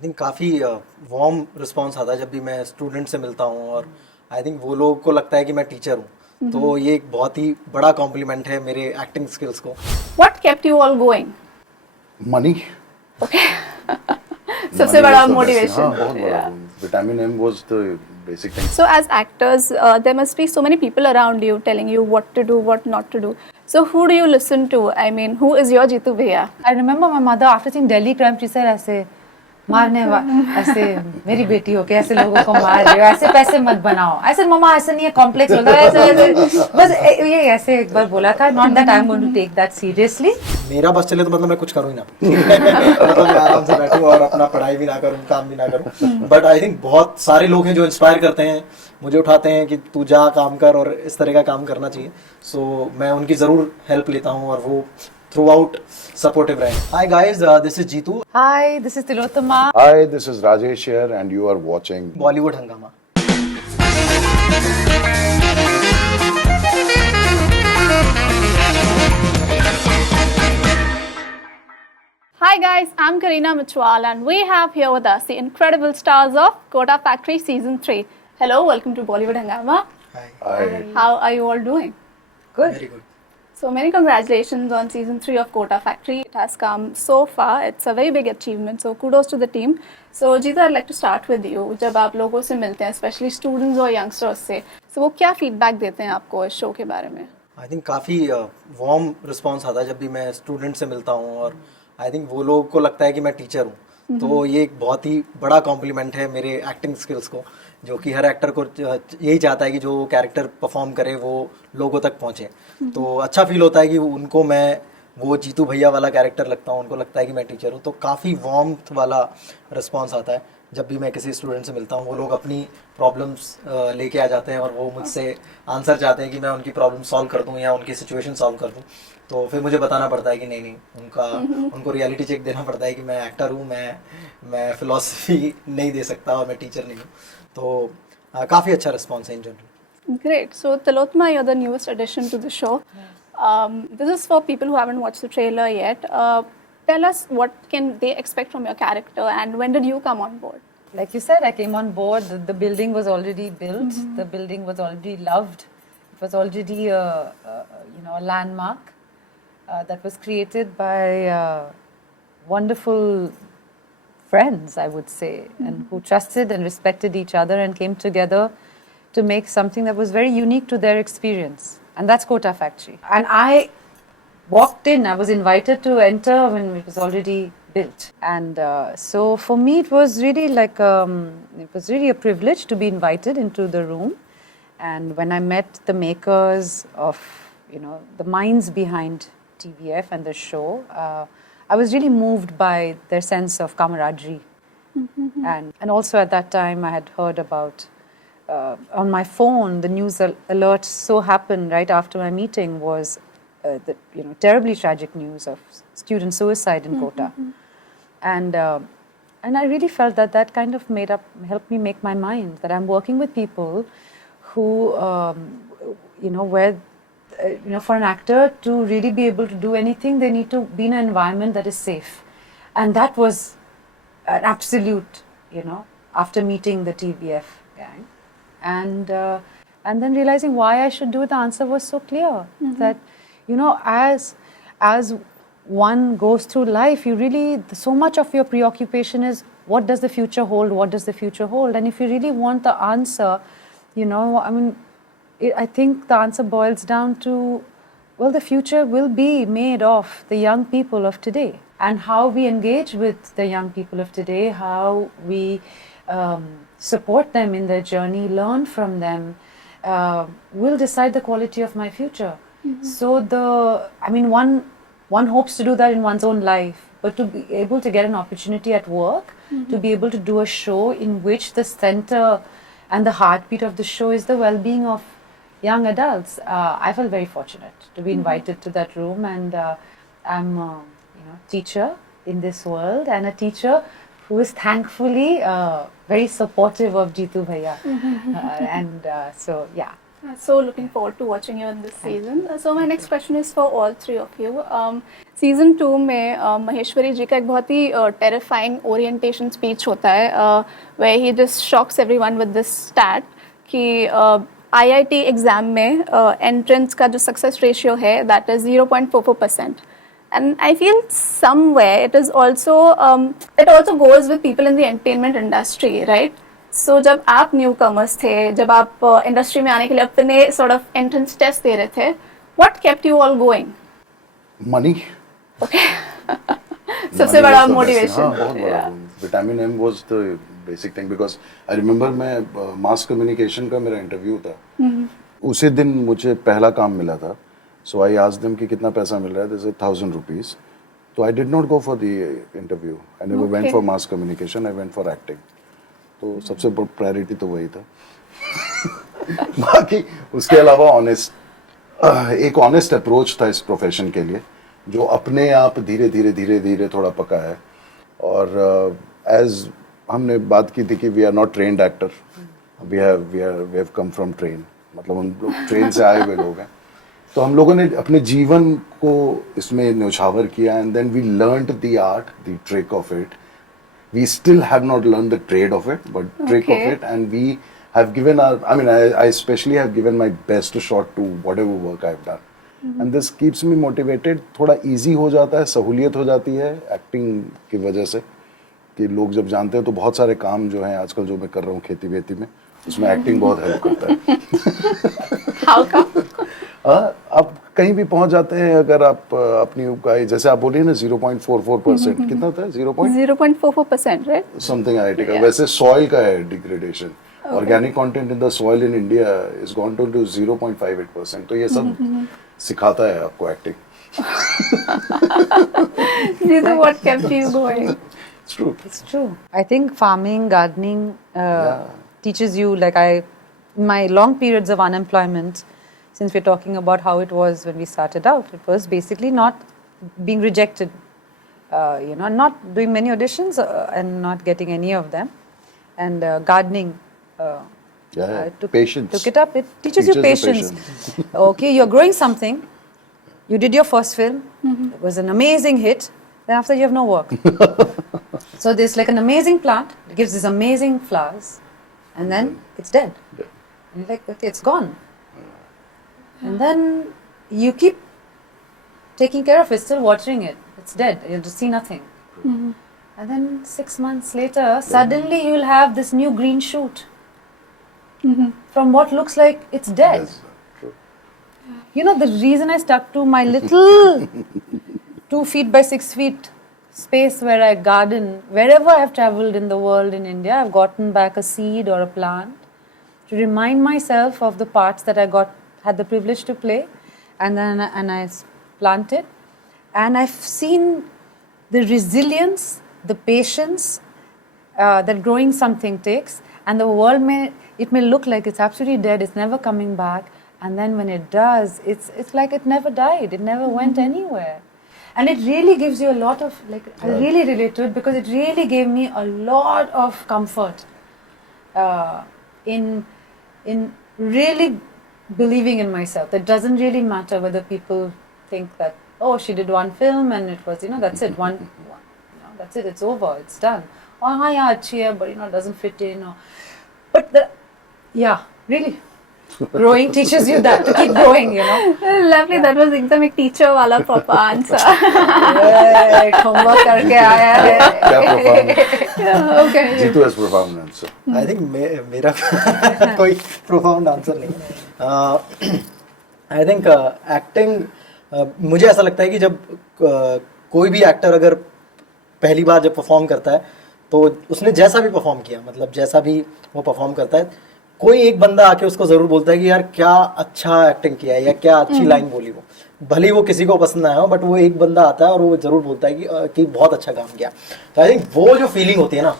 I think काफ़ी warm response आता है जब भी मैं स्टूडेंट से मिलता हूँ, और आई थिंक वो लोगों को लगता है कि मैं टीचर हूँ, तो ये एक बहुत ही बड़ा कॉम्प्लीमेंट है मेरे एक्टिंग स्किल्स को। What kept you all going? Money. सबसे बड़ा motivation. हाँ, बहुत बड़ा। Vitamin M was the basic thing. So as actors, there must be so many people around you telling you what to do, what not to do. So who do you listen to? I mean, who is your Jitu Bhaiya? I remember my mother after seeing Delhi Crime, she said ऐसे मारने ऐसे मेरी बेटी हो के ऐसे लोगों को मार रहे हो, ऐसे पैसे मत बनाओ। ऐसे मम्मा ऐसे नहीं है, कॉम्प्लेक्स होता है ऐसे बस ये ऐसे एक बार बोला था। Not that I'm going to take that seriously. मेरा बस चले तो मतलब मैं कुछ करूँ ही ना मतलब मैं आराम से बैठूँ और अपना पढ़ाई भी ना करूँ, काम भी ना करूँ। बट आई थिंक बहुत सारे लोग हैं जो इंस्पायर करते हैं, मुझे उठाते हैं कि तू जा काम कर और इस तरह का काम करना चाहिए। सो मैं उनकी ज़रूर हेल्प लेता हूँ और वो थ्रू आउट सपोर्टिव रहे। Hi guys, this is Jitu. Hi, this is Tilotama. Hi, this is Rajesh here and you are watching Bollywood हंगामा। Hi guys, I'm Kareena Mitchwal and we have here with us the incredible stars of Kota Factory Season 3. Hello, welcome to Bollywood Hangama. Hi. How are you all doing? Good. Very good. So many congratulations on Season 3 of Kota Factory. It has come so far. It's a very big achievement. So kudos to the team. So Jeeta, I'd like to start with you. जब आप लोगों से मिलते हैं, especially students और youngsters से, so वो क्या feedback देते हैं आपको इस show के बारे में? आई थिंक काफ़ी वार्म रिस्पॉन्स आता है जब भी मैं स्टूडेंट से मिलता हूँ, और आई थिंक वो लोगों को लगता है कि मैं टीचर हूँ, तो ये एक बहुत ही बड़ा कॉम्प्लीमेंट है मेरे एक्टिंग स्किल्स को, जो कि हर एक्टर को यही चाहता है कि जो कैरेक्टर परफॉर्म करे वो लोगों तक पहुँचे। तो अच्छा फील होता है कि उनको मैं वो जीतू भैया वाला कैरेक्टर लगता हूँ, उनको लगता है कि मैं टीचर हूँ, तो काफ़ी वार्मथ वाला रिस्पॉन्स आता है जब भी मैं किसी स्टूडेंट से मिलता हूँ। वो लोग अपनी प्रॉब्लम्स लेके आ जाते हैं और वो मुझसे आंसर चाहते हैं कि मैं उनकी प्रॉब्लम सॉल्व कर दूँ या उनकी सिचुएशन सॉल्व कर दूँ। तो फिर मुझे बताना पड़ता है कि नहीं उनको रियलिटी चेक देना पड़ता है कि मैं एक्टर हूँ, मैं फिलॉसफी नहीं दे सकता और मैं टीचर नहीं हूँ। तो काफ़ी अच्छा रिस्पॉन्स है in general. Great. So Tilotma, you're the newest addition to the show. This is for people who haven't watched the trailer yet. Tell us what can they expect from your character and when did you come on board? Like you said, I came on board. The building was already built. The building was already loved. It was already a landmark that was created by wonderful friends, I would say, and who trusted and respected each other and came together to make something that was very unique to their experience. And that's Kota Factory. And I walked in, I was invited to enter when it was already built. And so for me, it was really it was really a privilege to be invited into the room. And when I met the makers of, the minds behind TVF and the show, I was really moved by their sense of camaraderie. And also at that time, I had heard about, on my phone, the news alert so happened right after my meeting was the terribly tragic news of student suicide in Kota. And I really felt that kind of helped me make my mind, that I'm working with people who, where, for an actor to really be able to do anything, they need to be in an environment that is safe. And that was an absolute, after meeting the TVF gang. And then realizing why I should do it, the answer was so clear. That, as one goes through life, you really, so much of your preoccupation is what does the future hold, what does the future hold? And if you really want the answer, I think the answer boils down to, well, the future will be made of the young people of today. And how we engage with the young people of today, how we support them in their journey, learn from them, will decide the quality of my future. So one hopes to do that in one's own life, but to be able to get an opportunity at work, to be able to do a show in which the center and the heartbeat of the show is the well-being of young adults, I felt very fortunate to be invited to that room, and I'm a teacher in this world and a teacher who is thankfully very supportive of Jitu Bhaiya. So yeah. So looking forward to watching you in this season. So my next question is for all three of you. Season 2 में महेश्वरी जी का एक बहुत ही terrifying orientation speech होता है where he just shocks everyone with this stat कि IIT exam में entrance का जो success ratio है that is 0.44%. And I feel somewhere it is also it also goes with people in the entertainment industry, right? So जब आप newcomers थे, जब आप industry में आने के लिए अपने sort of entrance test दे रहे थे, what kept you all going? Money. Okay. Money सबसे बड़ा was the best thing. motivation. हाँ, बहुत बड़ा. Vitamin M was the basic thing because I remember मैं mass communication का मेरा interview था. उसी दिन मुझे पहला काम मिला था. So I asked them कि कितना पैसा मिल रहा है. They said 1,000 rupees. So I did not go for the interview. I never went Okay. for mass communication. I went for acting. तो सबसे प्रायोरिटी तो वही था. बाकी उसके अलावा एक ऑनेस्ट अप्रोच था इस प्रोफेशन के लिए जो अपने आप धीरे थोड़ा पका है. और एज हमने बात की थी कि we are not trained actor, we have come from train, मतलब हम लोग ट्रेन से आए हुए लोग हैं. तो हम लोगों ने अपने जीवन को इसमें न्यौछावर किया and then we learned the art, the trick of it. We still have not learned the trade of it, but trick of Okay. it, and we have given I especially have given my best shot to whatever work I've done. And this keeps me motivated. थोड़ा easy हो जाता है, सहूलियत हो जाती है acting की वजह से कि लोग जब जानते हैं तो बहुत सारे काम जो हैं आजकल जो मैं कर रहा हूँ खेती वेती में उसमें acting बहुत हेल्प करता है. How come? आप कहीं भी पहुंच जाते हैं अगर आप अपनी उगाई जैसे आप बोलिए ना 0.44% कितना होता है 0.44%, right? समथिंग आईआईटी का वैसे सॉइल का है degradation. Organic content in the soil in India is gone to 0.58%. तो ये सब सिखाता है आपको acting. This is what kept you going. It's true. It's true. I think farming, gardening teaches you, my long periods of unemployment, since we're talking about how it was when we started out, it was basically not being rejected, not doing many auditions and not getting any of them. And gardening, I Patience. took it up. It teaches you the patience. Okay, you're growing something. You did your first film. It was an amazing hit. Then after you have no work. So there's like an amazing plant. It gives these amazing flowers. And then it's dead. And you're like, okay, it's gone. And then you keep taking care of it, still watering it. It's dead. You'll just see nothing. And then 6 months later, suddenly you'll have this new green shoot. From what looks like it's dead. Yes, true. You know, the reason I stuck to my little 2 feet by 6 feet space where I garden, wherever I've traveled in the world in India, I've gotten back a seed or a plant to remind myself of the parts that I had the privilege to play, and then I planted, and I've seen the resilience, the patience that growing something takes, and the world may look like it's absolutely dead, it's never coming back, and then when it does, it's like it never died, it never went anywhere. And it really gives you a lot of, I really relate to it because it really gave me a lot of comfort in really believing in myself. It doesn't really matter whether people think that, oh, she did one film and it was, that's it, that's it, it's over, it's done. Oh, yeah, achhi hai, but it doesn't fit in. But really. Growing teaches you that, to keep growing, Lovely. That was एकदम एक teacher वाला proper answer. Homework करके आया है. क्या profound? Okay. Jitu has profound answer. I think मेरा कोई profound answer नहीं है. I think acting मुझे ऐसा लगता है कि जब कोई भी एक्टर अगर पहली बार जब परफॉर्म करता है तो उसने जैसा भी परफॉर्म किया, मतलब जैसा भी वो परफॉर्म करता है, कोई एक बंदा आके उसको जरूर बोलता है कि यार क्या अच्छा एक्टिंग किया है या क्या अच्छी लाइन बोली. वो भले ही वो किसी को पसंद ना आया हो, बट वो एक बंदा आता है और वो जरूर बोलता है कि बहुत अच्छा काम किया. तो आई थिंक वो जो फीलिंग होती है ना,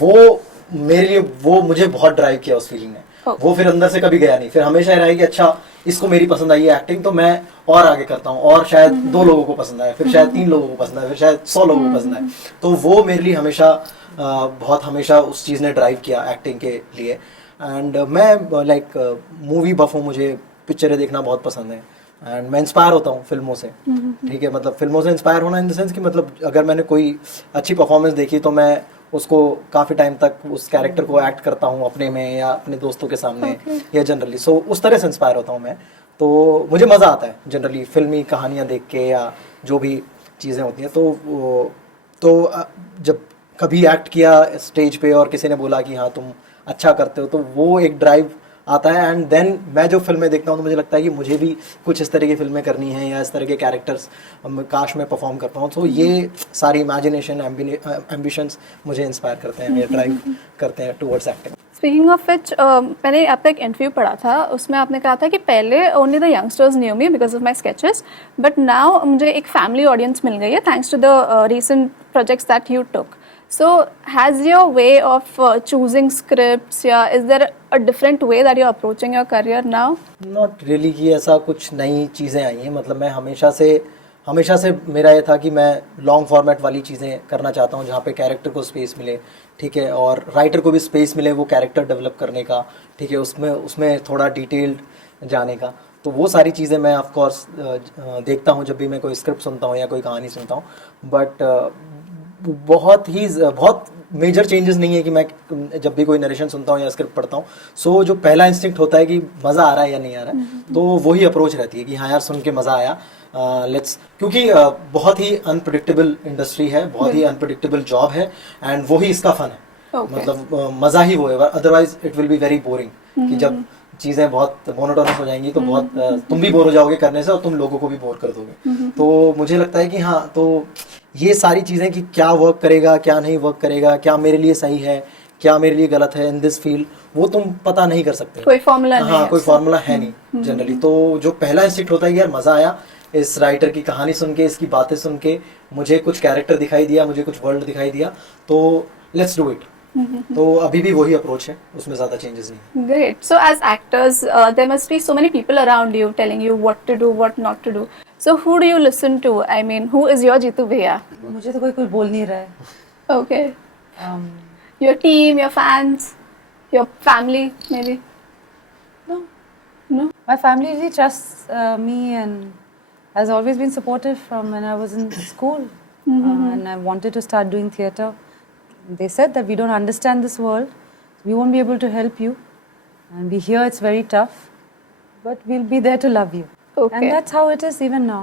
वो मेरे लिए, वो मुझे बहुत ड्राइव किया उस फीलिंग ने. वो फिर अंदर से कभी गया नहीं. फिर हमेशा रहा है कि अच्छा इसको मेरी पसंद आई है एक्टिंग, तो मैं और आगे करता हूँ, और शायद 2 लोगों को पसंद आए, फिर शायद 3 लोगों को पसंद आए, फिर शायद 100 लोगों को पसंद आए. तो वो मेरे लिए हमेशा उस चीज़ ने ड्राइव किया एक्टिंग के लिए. एंड मैं लाइक मूवी बफ हूँ, मुझे पिक्चरें देखना बहुत पसंद है एंड मैं इंस्पायर होता हूँ फिल्मों से, ठीक है, मतलब फिल्मों से इंस्पायर होना इन द सेंस कि मतलब अगर मैंने कोई अच्छी परफॉर्मेंस देखी तो मैं उसको काफ़ी टाइम तक उस कैरेक्टर को एक्ट करता हूँ अपने में या अपने दोस्तों के सामने या जनरली, सो उस तरह से इंस्पायर होता हूँ मैं। तो मुझे मज़ा आता है जनरली फिल्मी कहानियाँ देख के या जो भी चीज़ें होती हैं। जब कभी एक्ट किया स्टेज पे और किसी ने बोला कि हाँ तुम अच्छा करते हो, तो वो एक ड्राइव आता है एंड देन मैं जो फिल्में देखता हूँ तो मुझे लगता है कि मुझे भी कुछ इस तरह की फिल्में करनी है या इस तरह के कैरेक्टर्स काश मैं परफॉर्म कर पाऊँ। तो ये सारी इमेजिनेशन एम्बिशंस मुझे इंस्पायर करते हैं या ड्राइव करते हैं towards acting. Speaking of which, मैंने आपका एक इंटरव्यू पढ़ा था, उसमें आपने कहा था कि पहले only the youngsters knew me because of my sketches, but now मुझे एक फैमिली ऑडियंस मिल गई है thanks to the recent projects that you took. So has your way of choosing scripts, yeah, is there a different way that you're approaching your career now? Not really कि ऐसा कुछ नई चीज़ें आई हैं, मतलब मैं हमेशा से मेरा ये था कि मैं लॉन्ग फॉर्मेट वाली चीज़ें करना चाहता हूँ जहाँ पे कैरेक्टर को स्पेस मिले, ठीक है, और राइटर को भी स्पेस मिले वो कैरेक्टर डेवलप करने का, ठीक है, उसमें थोड़ा डिटेल्ड जाने का। तो वो सारी चीज़ें मैं ऑफ कोर्स देखता हूँ जब भी मैं कोई स्क्रिप्ट सुनता हूँ या कोई कहानी सुनता हूँ, बट बहुत मेजर चेंजेस नहीं है कि मैं जब भी कोई नरेशन सुनता हूँ या स्क्रिप्ट पढ़ता हूँ, सो जो पहला इंस्टिंक्ट होता है कि मज़ा आ रहा है या नहीं आ रहा है, तो वही अप्रोच रहती है कि हाँ यार सुन के मज़ा आया, लेट्स, क्योंकि बहुत ही अनप्रिडिक्टेबल इंडस्ट्री है, बहुत ही अनप्रिडिक्टेबल जॉब है एंड वही इसका फन है। मतलब मज़ा ही वो है, otherwise it will be very boring कि जब चीज़ें बहुत मोनोटोनस हो जाएंगी तो बहुत तुम भी बोर हो जाओगे करने से और तुम लोगों को भी बोर कर दोगे। तो मुझे लगता है कि हाँ, तो ये सारी चीज़ें कि क्या वर्क करेगा क्या नहीं वर्क करेगा, क्या मेरे लिए सही है क्या मेरे लिए गलत है इन दिस फील्ड, वो तुम पता नहीं कर सकते, कोई फॉर्मूला नहीं, हाँ कोई फॉर्मूला है नहीं जनरली। तो जो पहला इंस्टिंक्ट होता है कि यार मज़ा आया इस राइटर की कहानी सुन के, इसकी बातें सुन के, मुझे कुछ कैरेक्टर दिखाई दिया, मुझे कुछ वर्ल्ड दिखाई दिया, तो लेट्स डू इट। तो अभी भी वही अप्रोच है, उसमें ज़्यादा चेंजेस नहीं। Great. So as actors, there must be so many people around you telling you what to do, what not to do. So who do you listen to? I mean, who is your Jitu Bhaiya? मुझे तो कोई बोल नहीं रहा है. Okay. Your team, your fans, your family, maybe? No. No? My family really trusts me and has always been supportive from when I was in school. And I wanted to start doing theatre. They said that we don't understand this world, we won't be able to help you, and we hear it's very tough, but we'll be there to love you. Okay. And that's how it is even now.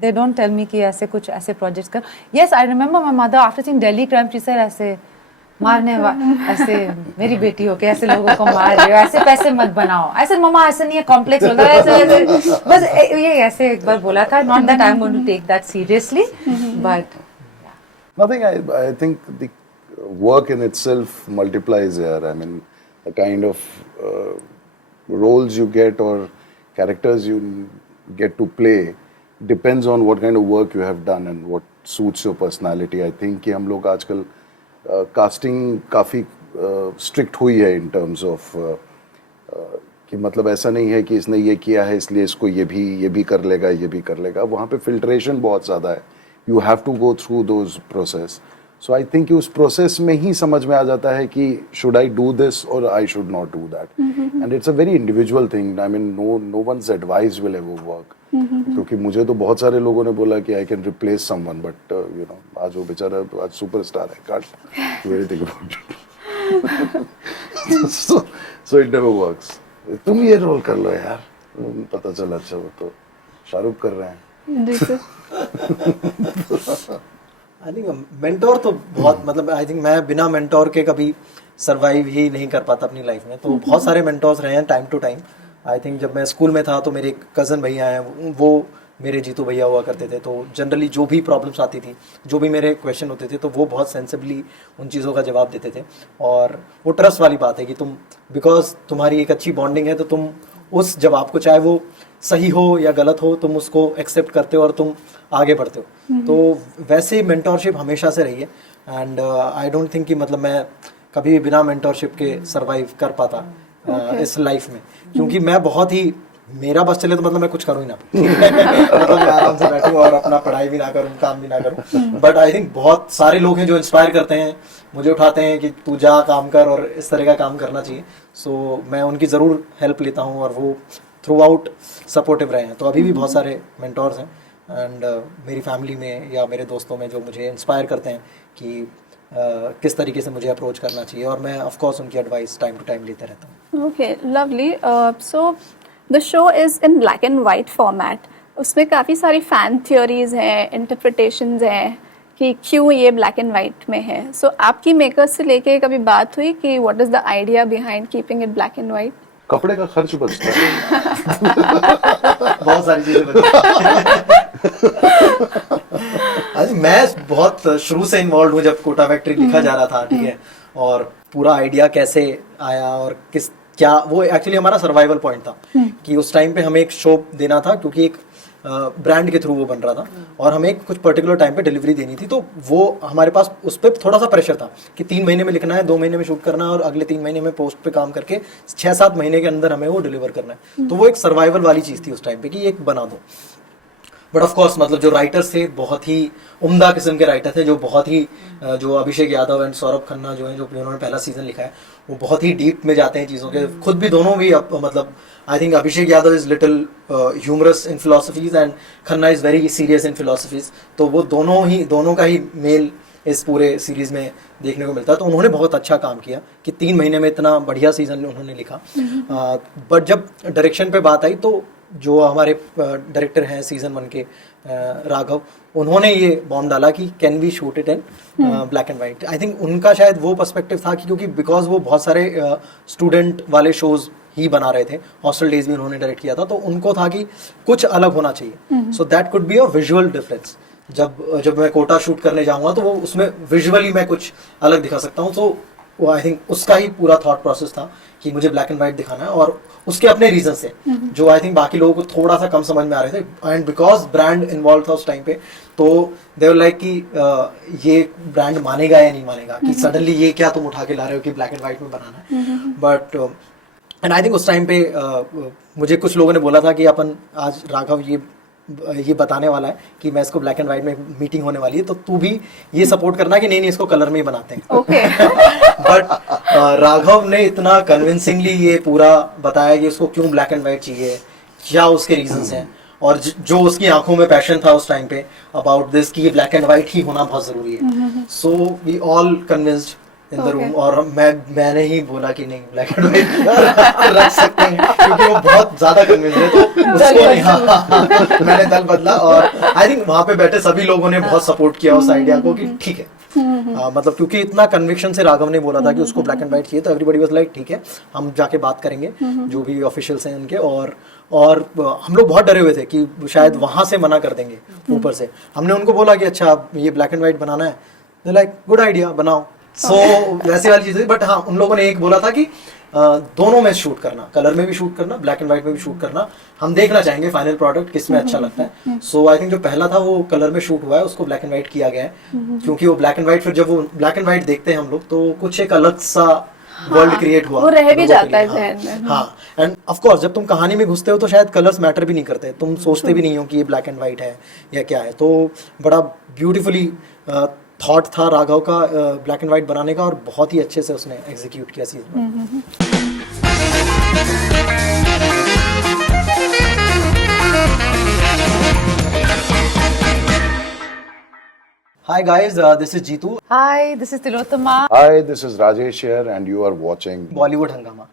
They don't tell me कि ऐसे कुछ ऐसे projects कर. Yes, I remember my mother after seeing Delhi Crime, she said ऐसे मारने ऐसे मेरी बेटी हो के ऐसे लोगों को मार रहे हो, ऐसे पैसे मत बनाओ, ऐसे मम्मा ऐसे नहीं है, कॉम्प्लेक्स होता है, ऐसे बस ये ऐसे एक बार बोला था. Not that I'm going to take that seriously, but nothing. I think the work in itself multiplies here. I mean, the kind of roles you get or characters you get to play depends on what kind of work you have done and what suits your personality. I think कि हम लोग आजकल casting काफ़ी strict हुई है in terms of कि मतलब ऐसा नहीं है कि इसने ये किया है इसलिए इसको ये भी कर लेगा. वहाँ पे filtration बहुत ज़्यादा है. You have to go through those process. So I think उस process में ही समझ में आ जाता है कि should I do this or I should not do that. And it's a very individual thing. I mean, no one's advice will ever work. क्योंकि मुझे तो बहुत सारे लोगों ने बोला कि I can replace someone, but you know, आज वो बेचारा आज superstar है, can't do anything about it. So it never works. तुम ये रोल कर लो यार, पता चला अच्छा वो तो शाहरुख कर रहे हैं. जी सर. आई थिंक मेंटोर तो बहुत, मतलब आई थिंक मैं बिना मेंटोर के कभी सरवाइव ही नहीं कर पाता अपनी लाइफ में. तो बहुत सारे मेंटोर्स रहे हैं time to time. I think जब मैं स्कूल में था तो मेरे कज़न भैया हैं, वो मेरे जीतू भैया हुआ करते थे. तो जनरली जो भी प्रॉब्लम्स आती थी, जो भी मेरे क्वेश्चन होते थे, तो वो बहुत सेंसिबली उन चीज़ों का जवाब देते थे. और वो ट्रस्ट वाली बात है कि तुम, बिकॉज तुम्हारी एक अच्छी बॉन्डिंग है, तो तुम उस जवाब को, चाहे वो सही हो या गलत हो, तुम उसको एक्सेप्ट करते हो और तुम आगे बढ़ते हो. तो वैसे मेंटोरशिप हमेशा से रही है. एंड आई डोंट थिंक कि मतलब मैं कभी भी बिना मेंटोरशिप के सरवाइव कर पाता इस लाइफ में, क्योंकि मैं बहुत ही मेरा बस चले तो मतलब मैं कुछ करूँ ही ना मतलब मैं आराम से बैठूँ और अपना पढ़ाई भी ना करूँ, काम भी ना करूँ। बट आई थिंक बहुत सारे लोग हैं जो इंस्पायर करते हैं, मुझे उठाते हैं कि तू जा काम कर और इस तरह का काम करना चाहिए। सो मैं उनकी ज़रूर हेल्प लेता हूँ और वो थ्रू आउट सपोर्टिव रहे हैं। तो अभी भी बहुत सारे मेंटोर्स हैं एंड मेरी फैमिली में या मेरे दोस्तों में जो मुझे इंस्पायर करते हैं कि किस तरीके से मुझे अप्रोच करना चाहिए, और मैं ऑफ कोर्स उनकी एडवाइस टाइम टू टाइम लेते रहता हूँ। Okay, lovely. So the show is in black and white format. उसमें काफ़ी सारी फैन थियोरीज हैं, इंटरप्रिटेशंस हैं कि क्यों ये ब्लैक एंड वाइट में है। सो आपकी मेकर्स से लेके कभी बात हुई कि what is the idea behind keeping it black and white? कपड़े का खर्च बचता है। बहुत सारी चीजें बदली। मैं बहुत शुरू से इन्वॉल्व हूँ जब कोटा फैक्ट्री लिखा जा रहा था, ठीक है, और पूरा आइडिया कैसे आया और किस क्या वो एक्चुअली हमारा सर्वाइवल पॉइंट था कि उस टाइम पे हमें एक शो देना था क्योंकि एक ब्रांड के थ्रू वो बन रहा था और हमें कुछ पर्टिकुलर टाइम पे डिलीवरी देनी थी। तो वो हमारे पास उस पर थोड़ा सा प्रेशर था कि 3 महीने में लिखना है, 2 महीने में शूट करना है और अगले 3 महीने में पोस्ट पे काम करके 6-7 महीने के अंदर हमें वो डिलीवर करना है। तो वो एक सर्वाइवल वाली चीज़ थी उस टाइम पे कि एक बना दो। बट ऑफ कोर्स मतलब जो राइटर्स थे बहुत ही उम्दा किस्म के राइटर थे, जो बहुत ही जो अभिषेक यादव एंड सौरभ खन्ना जो हैं, जो उन्होंने पहला सीजन लिखा है, वो बहुत ही डीप में जाते हैं चीज़ों के। खुद भी दोनों भी मतलब I think Abhishek Yadav is little humorous in philosophies and Khanna is very serious in philosophies. तो वो दोनों का ही मेल इस पूरे सीरीज़ में देखने को मिलता है। तो उन्होंने बहुत अच्छा काम किया कि 3 महीने में इतना बढ़िया सीजन उन्होंने लिखा। बट जब डायरेक्शन पे बात आई तो जो हमारे डायरेक्टर हैं सीजन 1 के राघव, उन्होंने ये बॉम्ब डाला कि can we shoot it in black and white. I think उनका शायद वो पर्सपेक्टिव था कि क्योंकि बिकॉज वो बहुत सारे स्टूडेंट वाले शोज ही बना रहे थे, हॉस्टल डेज भी उन्होंने डायरेक्ट किया था, तो उनको था कि कुछ अलग होना चाहिए। So that could be a visual difference. जब मैं कोटा शूट करने जाऊंगा तो वो उसमें विजुअली मैं कुछ अलग दिखा सकता हूँ। तो वो आई थिंक उसका ही पूरा थॉट प्रोसेस था कि मुझे ब्लैक एंड वाइट दिखाना है और उसके अपने रीजन से जो आई थिंक बाकी लोगों को थोड़ा सा कम समझ में आ रहे थे। एंड बिकॉज ब्रांड इन्वॉल्व था उस टाइम पे, तो दे वर लाइक कि ये ब्रांड मानेगा या नहीं मानेगा कि सडनली ये क्या तुम उठा के ला रहे हो कि ब्लैक एंड वाइट में बनाना है। बट एंड आई थिंक उस टाइम पे मुझे कुछ लोगों ने बोला था कि अपन आज राघव ये बताने वाला है कि मैं इसको ब्लैक एंड वाइट में मीटिंग होने वाली है, तो तू भी ये सपोर्ट करना कि नहीं इसको कलर में ही बनाते हैं। ओके। बट राघव ने इतना कन्विंसिंगली ये पूरा बताया कि उसको क्यों ब्लैक एंड वाइट चाहिए, क्या उसके रीजंस हैं, और जो उसकी आंखों में पैशन था उस टाइम पे अबाउट दिस कि ये ब्लैक एंड वाइट ही होना बहुत जरूरी है। So we all convinced in the room, और मैंने ही बोला कि नहीं ब्लैक एंड व्हाइट रख सकते हैं क्योंकि वो बहुत ज्यादा कन्विंस है। तो उसको नहीं, हाँ, मैंने दल बदला और आई थिंक वहाँ पे बैठे सभी लोगों ने बहुत सपोर्ट किया उस आइडिया को कि ठीक है। मतलब क्योंकि इतना कन्विक्शन से राघव ने बोला था कि उसको ब्लैक एंड व्हाइट चाहिए, तो एवरीबडी वाज लाइक ठीक है हम जाके बात करेंगे जो भी ऑफिशियल्स हैं उनके। और हम लोग बहुत डरे हुए थे कि शायद वहाँ से मना कर देंगे ऊपर से। हमने उनको बोला कि अच्छा ये ब्लैक एंड व्हाइट बनाना है, दे लाइक गुड आइडिया बनाओ। सो वैसी वाली चीज़ थी। बट हाँ उन लोगों ने एक बोला था कि दोनों में शूट करना, कलर में भी शूट करना, ब्लैक एंड व्हाइट में भी शूट करना, हम देखना चाहेंगे फाइनल प्रोडक्ट किस में अच्छा लगता है। सो आई थिंक जो पहला था वो कलर में शूट हुआ है, उसको ब्लैक एंड व्हाइट किया गया है क्योंकि वो ब्लैक एंड व्हाइट, फिर जब वो ब्लैक एंड व्हाइट देखते हैं हम लोग तो कुछ एक अलग सा वर्ल्ड क्रिएट हुआ, वो रह भी जाता है हाँ, जहन में। हाँ। एंड ऑफ कोर्स जब तुम कहानी में घुसते हो तो शायद कलर्स मैटर भी नहीं करते, तुम सोचते भी नहीं हो कि ये ब्लैक एंड व्हाइट है या क्या है। तो बड़ा ब्यूटीफुली थॉट था राघव का ब्लैक एंड व्हाइट बनाने का, और बहुत ही अच्छे से उसने एग्जीक्यूट किया season. Hi guys, this is Jeetu. Hi, this is Tilottama. Hi, this is Rajesh here and you are watching Bollywood Hangama.